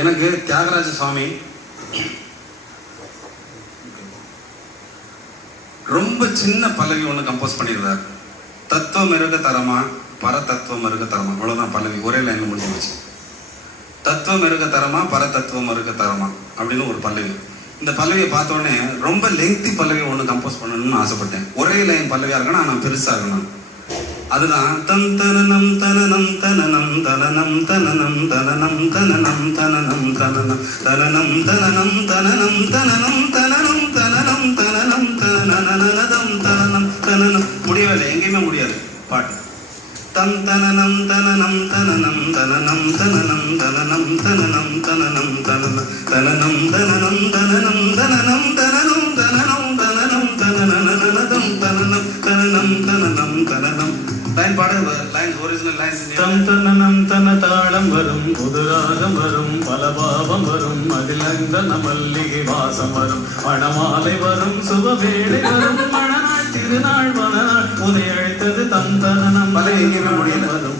எனக்கு தியாகராஜ சுவாமி ரொம்ப சின்ன பல்லவி ஒன்று கம்போஸ் பண்ணியிருந்தார். தத்துவம் இருக்க தரமா பரதத்துவம் இருக்க தரமா, அவ்வளோதான் பல்லவி, ஒரே லைன்ல முடிஞ்சு போச்சு. தத்துவம் இருக்க தரமா பரதத்துவம் இருக்க தரமா அப்படின்னு ஒரு பல்லவி. இந்த பல்லவியை பார்த்தோடனே ரொம்ப லெங்க்தி பல்லவி ஒன்று கம்போஸ் பண்ணணும்னு ஆசைப்பட்டேன். ஒரே லைன் பல்லவியா இருக்கணும், ஆனால் பெருசா இருக்கணும். அதுதான் தம் தனனம் தனனம் தனனம் தனனம் தனனம் தனனம் தனனம் தனனம் தனனம் தனனம் தனனம் தனனம் தனனம் தனனம் தனனம் தனனம் தனனனதம் தனனம் தனனம். முடியவில்லை, எங்கேயுமே முடியாது பாட்டு. தம் தனனம் தனனம் தனனம் தனனம் தனனம் தனனம் தனனம் தனனம் தனனம் தனனம் தனனம் தனனம் தனனம் தனனம் தனனம் தனனம் தனனனதம் தனனம் தனனம் தனனம் தனனம். லைன் பாடு, லைன் ஒரிஜினல் லைன். தம் தனனம் தன தாளம் வரும், புதுராகம் வரும், பலபாவம் வரும், அதிலங்கன மல்லிகை வாசம் வரும், மணமாலை வரும், சுபவேளை வரும், மணநாள் திருநாள் மணநாள் உதை அழைத்தது தம் தனனம். பல எங்கேயுமே முடியல வரும்.